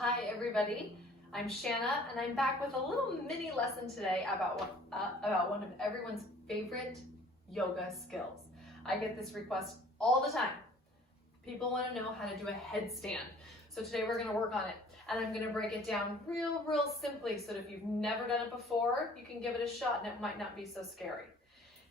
Hi everybody, I'm Shanna and I'm back with a little mini lesson today about one of everyone's favorite yoga skills. I get this request all the time. People want to know how to do a headstand. So today we're going to work on it and I'm going to break it down real simply so that if you've never done it before, you can give it a shot and it might not be so scary.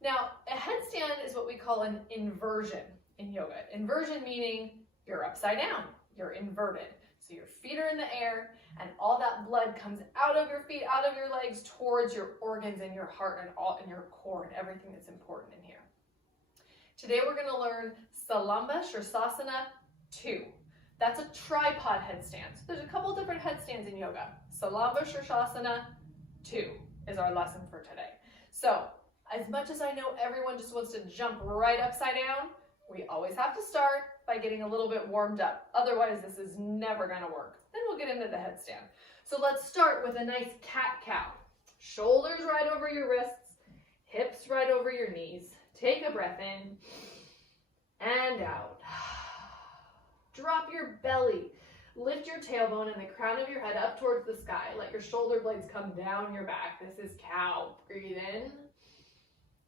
Now, a headstand is what we call an inversion in yoga. Inversion meaning you're upside down, you're inverted. So your feet are in the air and all that blood comes out of your feet, out of your legs, towards your organs and your heart and all in your core and everything that's important in here. Today we're going to learn Shavasana 2. That's a tripod headstand. So there's a couple different headstands in yoga. Shavasana 2 is our lesson for today. So as much as I know everyone just wants to jump right upside down, we always have to start by getting a little bit warmed up. Otherwise, this is never going to work. Then we'll get into the headstand. So let's start with a nice cat-cow. Shoulders right over your wrists, hips right over your knees. Take a breath in and out. Drop your belly. Lift your tailbone and the crown of your head up towards the sky. Let your shoulder blades come down your back. This is cow. Breathe in.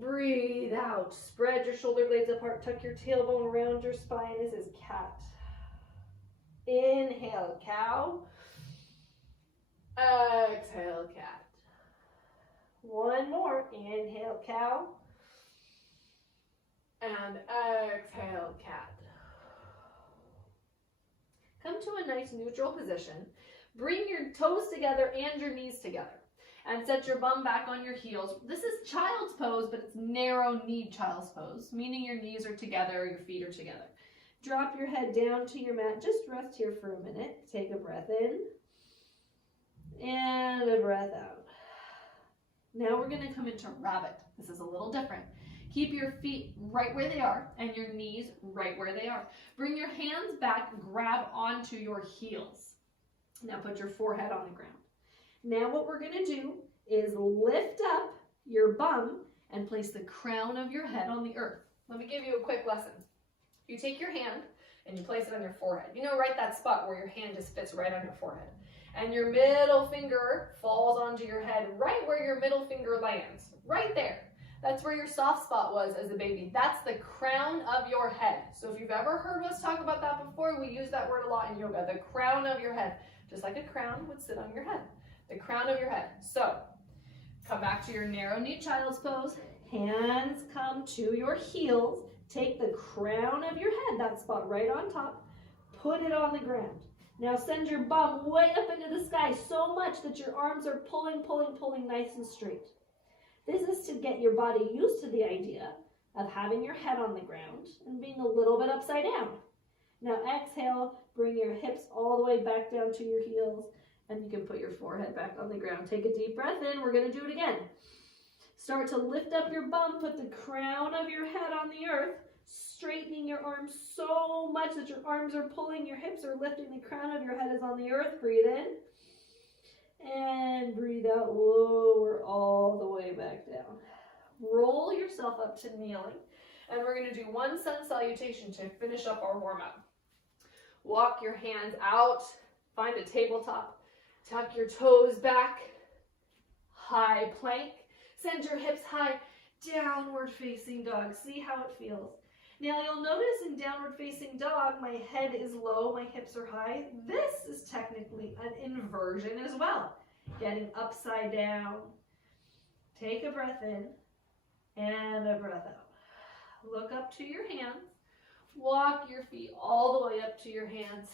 Breathe out. Spread your shoulder blades apart. Tuck your tailbone around your spine. This is cat. Inhale, cow. Exhale, cat. One more. Inhale, cow. And exhale, cat. Come to a nice neutral position. Bring your toes together and your knees together. And set your bum back on your heels. This is child's pose, but it's narrow-kneed child's pose, meaning your knees are together, your feet are together. Drop your head down to your mat. Just rest here for a minute. Take a breath in and a breath out. Now we're going to come into rabbit. This is a little different. Keep your feet right where they are and your knees right where they are. Bring your hands back, grab onto your heels. Now put your forehead on the ground. Now what we're going to do is lift up your bum and place the crown of your head on the earth. Let me give you a quick lesson. You take your hand and you place it on your forehead. You know, right that spot where your hand just fits right on your forehead. And your middle finger falls onto your head right where your middle finger lands. Right there. That's where your soft spot was as a baby. That's the crown of your head. So if you've ever heard us talk about that before, we use that word a lot in yoga. The crown of your head. Just like a crown would sit on your head. The crown of your head. So, come back to your narrow-kneed child's pose. Hands come to your heels. Take the crown of your head, that spot right on top. Put it on the ground. Now send your bum way up into the sky so much that your arms are pulling nice and straight. This is to get your body used to the idea of having your head on the ground and being a little bit upside down. Now exhale, bring your hips all the way back down to your heels. And you can put your forehead back on the ground. Take a deep breath in. We're going to do it again. Start to lift up your bum. Put the crown of your head on the earth. Straightening your arms so much that your arms are pulling. Your hips are lifting. The crown of your head is on the earth. Breathe in. And breathe out. Lower all the way back down. Roll yourself up to kneeling. And we're going to do one sun salutation to finish up our warm-up. Walk your hands out. Find a tabletop. Tuck your toes back, high plank. Send your hips high, downward facing dog. See how it feels. Now you'll notice in downward facing dog, my head is low, my hips are high. This is technically an inversion as well. Getting upside down. Take a breath in and a breath out. Look up to your hands. Walk your feet all the way up to your hands.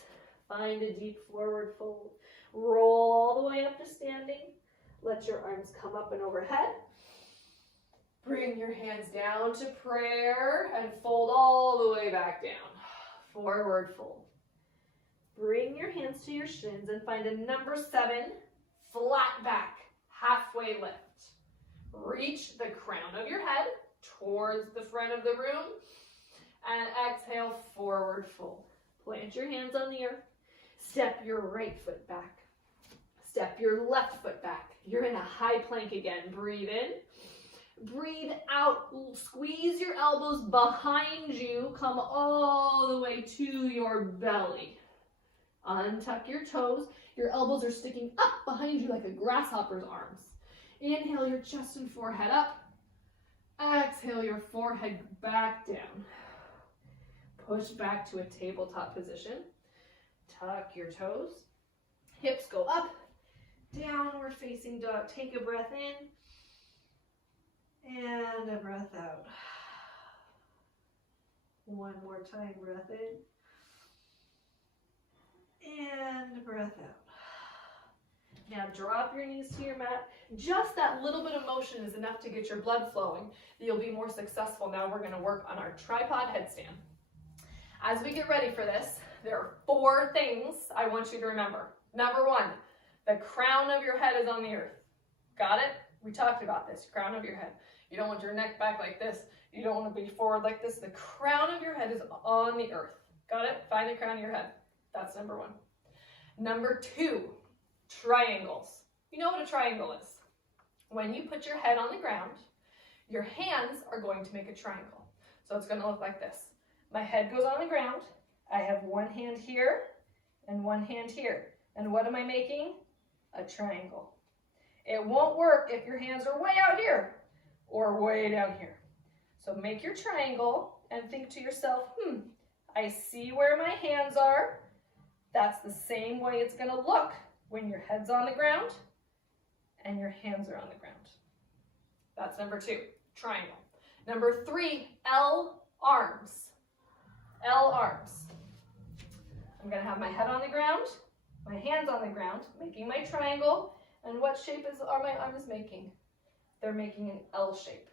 Find a deep forward fold. Roll all the way up to standing. Let your arms come up and overhead. Bring your hands down to prayer and fold all the way back down. Forward fold. Bring your hands to your shins and find a number 7, flat back, halfway lift. Reach the crown of your head towards the front of the room and exhale, forward fold. Plant your hands on the earth. Step your right foot back. Step your left foot back. You're in a high plank again. Breathe in. Breathe out. Squeeze your elbows behind you. Come all the way to your belly. Untuck your toes. Your elbows are sticking up behind you like a grasshopper's arms. Inhale your chest and forehead up. Exhale your forehead back down. Push back to a tabletop position. Tuck your toes. Hips go up. Downward facing dog. Take a breath in. And a breath out. One more time, breath in. And breath out. Now drop your knees to your mat. Just that little bit of motion is enough to get your blood flowing. You'll be more successful. Now we're going to work on our tripod headstand. As we get ready for this, there are 4 things I want you to remember. Number 1, the crown of your head is on the earth. Got it? We talked about this, crown of your head. You don't want your neck back like this. You don't want to be forward like this. The crown of your head is on the earth. Got it? Find the crown of your head. That's number 1. Number 2, triangles. You know what a triangle is. When you put your head on the ground, your hands are going to make a triangle. So it's going to look like this. My head goes on the ground. I have one hand here and one hand here. And what am I making? A triangle. It won't work if your hands are way out here or way down here. So make your triangle and think to yourself, I see where my hands are. That's the same way it's going to look when your head's on the ground and your hands are on the ground. That's number 2, triangle. Number 3, L arms. L arms. I'm going to have my head on the ground, my hands on the ground, making my triangle. And what shape are my arms making? They're making an L shape.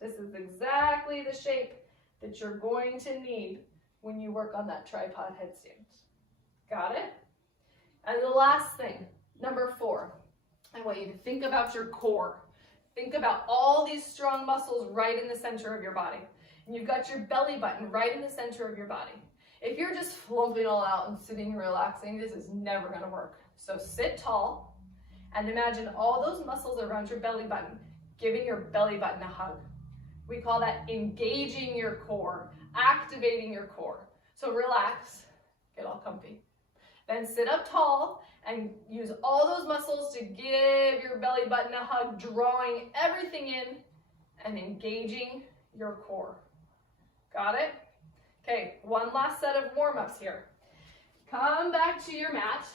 This is exactly the shape that you're going to need when you work on that tripod headstand. Got it? And the last thing, number 4, I want you to think about your core. Think about all these strong muscles right in the center of your body. And you've got your belly button right in the center of your body. If you're just flumping all out and sitting and relaxing, this is never going to work. So sit tall and imagine all those muscles around your belly button, giving your belly button a hug. We call that engaging your core, activating your core. So relax, get all comfy. Then sit up tall and use all those muscles to give your belly button a hug, drawing everything in and engaging your core. Got it? Okay, one last set of warm-ups here. Come back to your mat,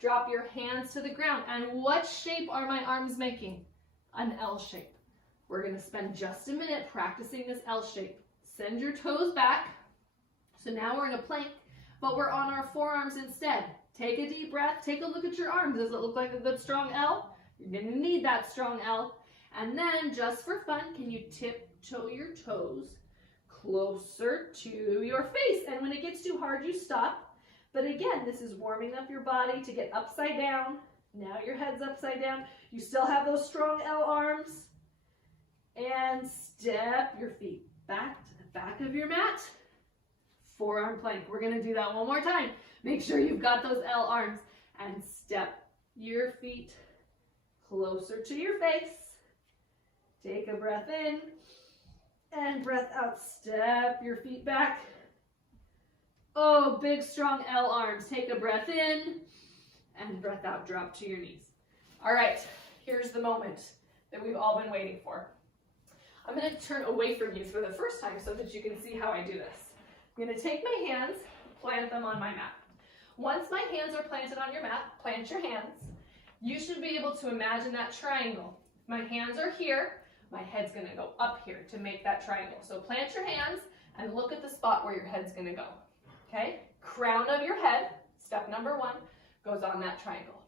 drop your hands to the ground, and what shape are my arms making? An L shape. We're going to spend just a minute practicing this L shape. Send your toes back. So now we're in a plank, but we're on our forearms instead. Take a deep breath. Take a look at your arms. Does it look like a good strong L? You're going to need that strong L. And then just for fun, can you tiptoe your toes closer to your face? And when it gets too hard, you stop. But again, this is warming up your body to get upside down. Now your head's upside down. You still have those strong L arms. And step your feet back to the back of your mat. Forearm plank. We're going to do that one more time. Make sure you've got those L arms. And step your feet closer to your face. Take a breath in. And breath out. Step your feet back. Oh, big strong L arms. Take a breath in. And breath out. Drop to your knees. All right. Here's the moment that we've all been waiting for. I'm going to turn away from you for the first time so that you can see how I do this. I'm going to take my hands, plant them on my mat. Once my hands are planted on your mat, plant your hands. You should be able to imagine that triangle. My hands are here. My head's going to go up here to make that triangle. So plant your hands and look at the spot where your head's going to go. Okay? Crown of your head, step number 1, goes on that triangle.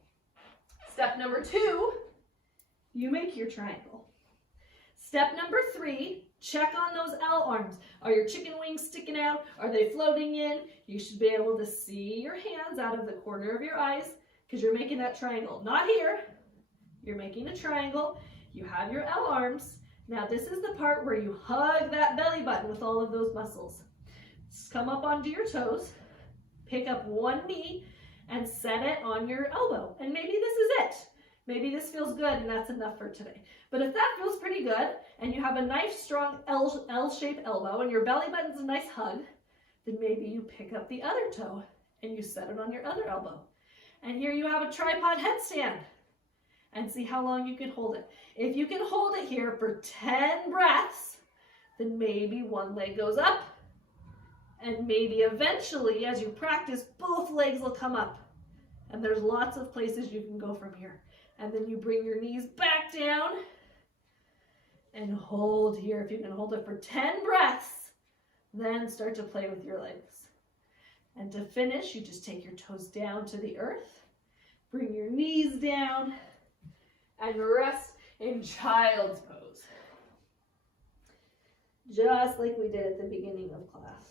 Step number 2, you make your triangle. Step number 3, check on those L arms. Are your chicken wings sticking out? Are they floating in? You should be able to see your hands out of the corner of your eyes because you're making that triangle. Not here. You're making a triangle. You have your L arms. Now this is the part where you hug that belly button with all of those muscles. Just come up onto your toes, pick up one knee, and set it on your elbow. And maybe this is it. Maybe this feels good and that's enough for today. But if that feels pretty good and you have a nice strong L-shaped elbow and your belly button's a nice hug, then maybe you pick up the other toe and you set it on your other elbow. And here you have a tripod headstand. And see how long you can hold it. If you can hold it here for 10 breaths, then maybe one leg goes up, and maybe eventually, as you practice, both legs will come up. And there's lots of places you can go from here. And then you bring your knees back down and hold here. If you can hold it for 10 breaths, then start to play with your legs. And to finish, you just take your toes down to the earth, bring your knees down, and rest in child's pose. Just like we did at the beginning of class.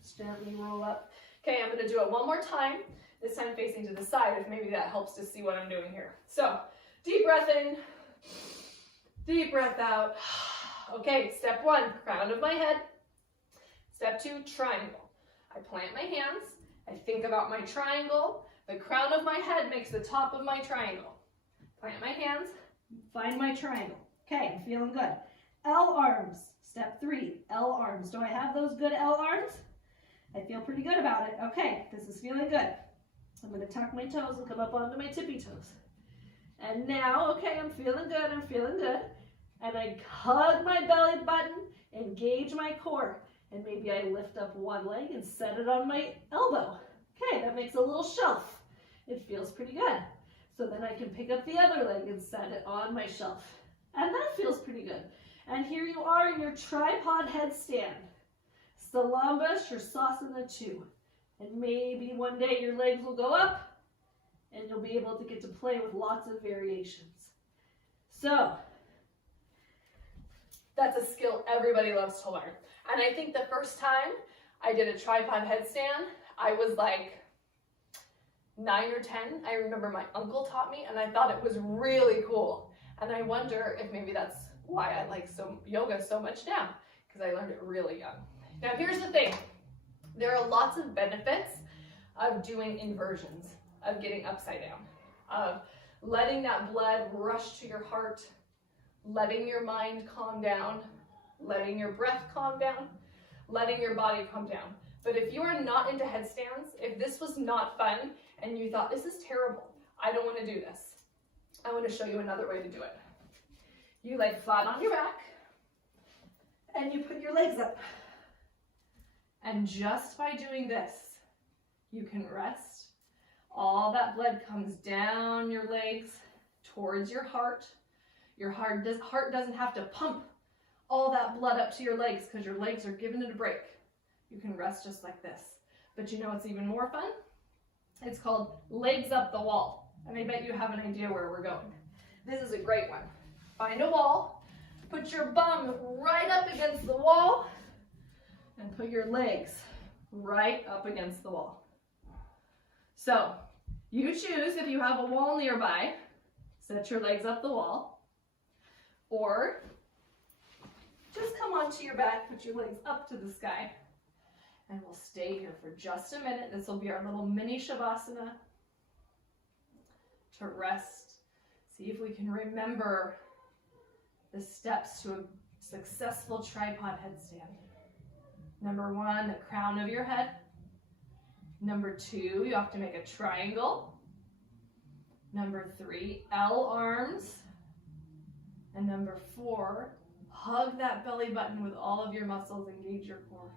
Just gently roll up. Okay, I'm going to do it one more time, this time facing to the side, if maybe that helps to see what I'm doing here. So, deep breath in, deep breath out. Okay, step 1, crown of my head. Step 2, triangle. I plant my hands, I think about my triangle, the crown of my head makes the top of my triangle. Plant my hands, find my triangle. Okay, I'm feeling good. L arms, step 3, L arms. Do I have those good L arms? I feel pretty good about it. Okay, this is feeling good. I'm going to tuck my toes and come up onto my tippy toes. And now, okay, I'm feeling good, I'm feeling good. And I hug my belly button, engage my core. And maybe I lift up one leg and set it on my elbow. Okay, that makes a little shelf. It feels pretty good. So then I can pick up the other leg and set it on my shelf. And that feels pretty good. And here you are in your tripod headstand. Salamba Shavasana 2. And maybe one day your legs will go up and you'll be able to get to play with lots of variations. So, that's a skill everybody loves to learn. And I think the first time I did a tripod headstand, I was like 9 or 10. I remember my uncle taught me and I thought it was really cool. And I wonder if maybe that's why I like yoga so much now, because I learned it really young. Now here's the thing. There are lots of benefits of doing inversions, of getting upside down, of letting that blood rush to your heart, letting your mind calm down, letting your breath calm down, letting your body calm down. But if you are not into headstands, if this was not fun and you thought, this is terrible, I don't want to do this, I want to show you another way to do it. You lay flat on your back and you put your legs up. And just by doing this, you can rest. All that blood comes down your legs towards your heart. Your heart doesn't have to pump all that blood up to your legs because your legs are giving it a break. You can rest just like this. But you know what's even more fun? It's called legs up the wall. And I bet you have an idea where we're going. This is a great one. Find a wall, put your bum right up against the wall, and put your legs right up against the wall. So, you choose if you have a wall nearby, set your legs up the wall, or just come onto your back, put your legs up to the sky, and we'll stay here for just a minute. This will be our little mini Shavasana to rest. See if we can remember the steps to a successful tripod headstand. Number 1, the crown of your head. Number 2, you have to make a triangle. Number 3, L arms. And number 4, hug that belly button with all of your muscles, engage your core.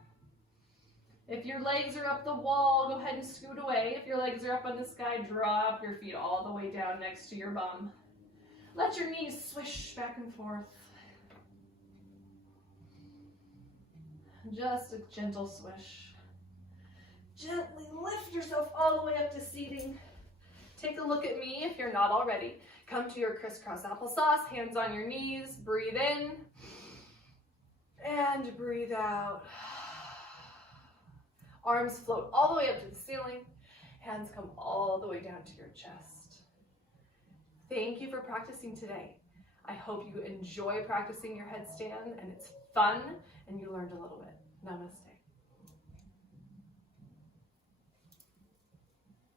If your legs are up the wall, go ahead and scoot away. If your legs are up on the sky, drop your feet all the way down next to your bum. Let your knees swish back and forth. Just a gentle swish. Gently lift yourself all the way up to seating. Take a look at me if you're not already. Come to your crisscross applesauce, hands on your knees, breathe in, and breathe out. Arms float all the way up to the ceiling, hands come all the way down to your chest. Thank you for practicing today. I hope you enjoy practicing your headstand and it's fun and you learned a little bit. Namaste.